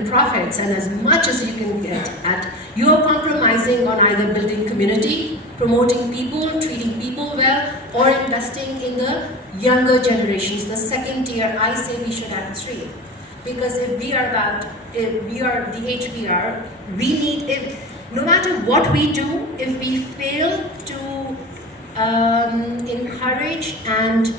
and profits and as much as you can get at, you're compromising on either building community, promoting people, treating people well, or investing in the younger generations. The second tier, I say we should have three. Because if we are the HBR, we need, no matter what we do, if we fail to encourage and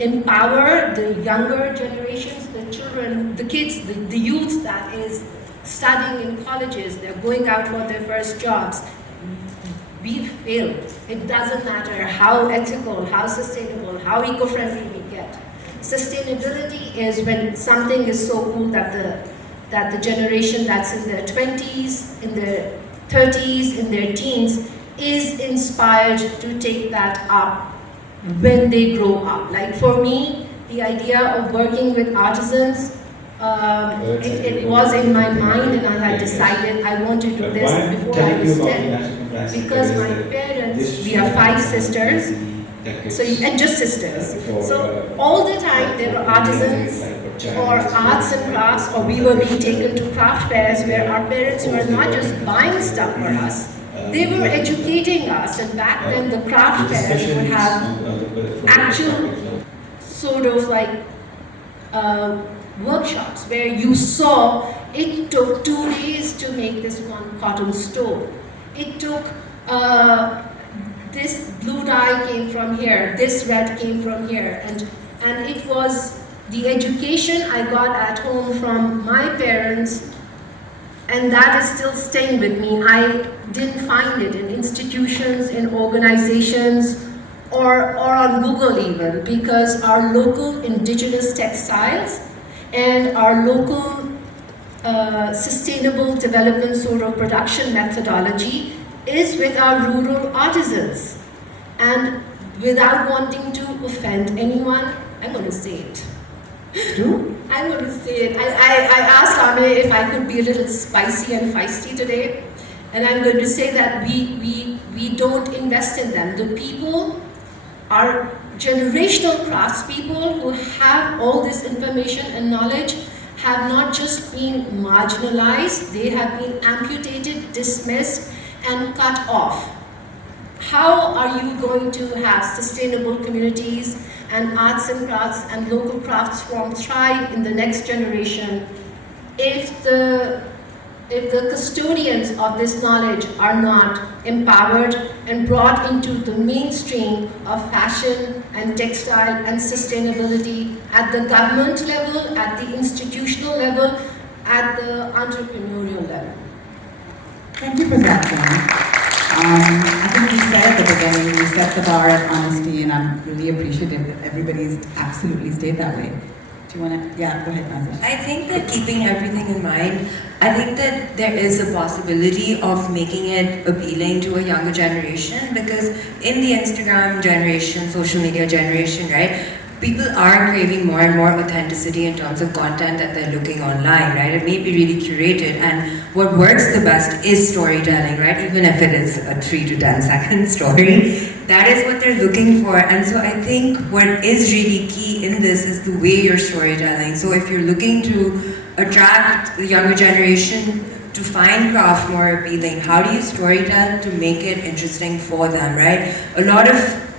empower the younger generations, the children, the kids, the youth that is studying in colleges, they're going out for their first jobs, we failed. It doesn't matter how ethical, how sustainable, how eco-friendly we get. Sustainability is when something is so cool that the generation that's in their 20s, in their 30s, in their teens is inspired to take that up when they grow up. Like for me, the idea of working with artisans, it was in my mind, and I had decided I want to do this before I was 10. Because my parents, we are 5 sisters, and just sisters. So all the time there were artisans or arts and crafts, or we were being taken to craft fairs where our parents were not just buying stuff for us, they were educating us. And back then the craft fairs would have actual sort of like workshops where you saw it took 2 days to make this one cotton stole. It took this blue dye came from here, this red came from here, and it was the education I got at home from my parents, and that is still staying with me. I didn't find it in institutions, in organizations, or on Google even, because our local indigenous textiles and our local sustainable development sort of production methodology is with our rural artisans. And without wanting to offend anyone, I'm going to say it. I'm going to say it. I asked Amine if I could be a little spicy and feisty today, and I'm going to say that we don't invest in them. The people are generational craftspeople who have all this information and knowledge have not just been marginalized, they have been amputated, dismissed, and cut off. How are you going to have sustainable communities and arts and crafts and local crafts form thrive in the next generation if the custodians of this knowledge are not empowered and brought into the mainstream of fashion and textile and sustainability at the government level, at the institutional level, at the entrepreneurial level? Thank you for that, Jen. I think you said at the beginning, you set the bar at honesty, and I'm really appreciative that everybody's absolutely stayed that way. Do you want to? Yeah, go ahead, Nazha. I think that keeping everything in mind, I think that there is a possibility of making it appealing to a younger generation, because in the Instagram generation, social media generation, right, people are craving more and more authenticity in terms of content that they're looking online, right? It may be really curated, and what works the best is storytelling, right? Even if it is a 3 to 10 second story, that is what they're looking for. And so I think what is really key in this is the way you're storytelling. So if you're looking to attract the younger generation to find craft more appealing, how do you storytell to make it interesting for them, right? A lot of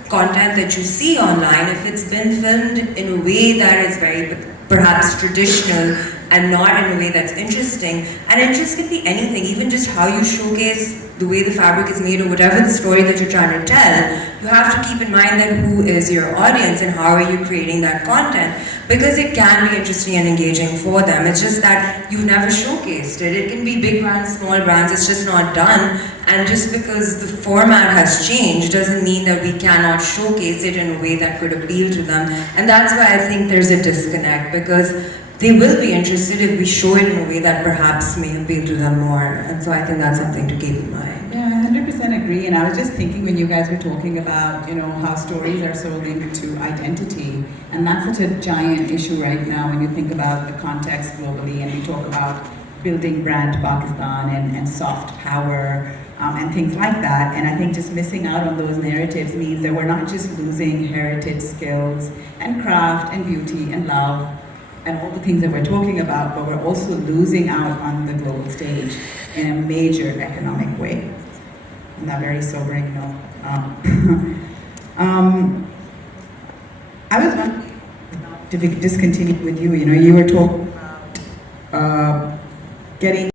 content that you see online, if it's been filmed in a way that is very perhaps traditional and not in a way that's interesting, and interest can be anything, even just how you showcase the way the fabric is made or whatever the story that you're trying to tell, you have to keep in mind that who is your audience and how are you creating that content, because it can be interesting and engaging for them. It's just that you've never showcased it. It can be big brands, small brands, it's just not done. And just because the format has changed doesn't mean that we cannot showcase it in a way that could appeal to them. And that's why I think there's a disconnect, because they will be interested if we show it in a way that perhaps may appeal to them more. And so I think that's something to keep in mind. Yeah, I 100% agree. And I was just thinking when you guys were talking about, you know, how stories are so linked to identity. And that's such a giant issue right now when you think about the context globally, and we talk about building brand Pakistan and soft power and things like that. And I think just missing out on those narratives means that we're not just losing heritage skills and craft and beauty and love, and all the things that we're talking about, but we're also losing out on the global stage in a major economic way. On that very sobering note. I was wondering, to discontinue with you, you know, you were talking about getting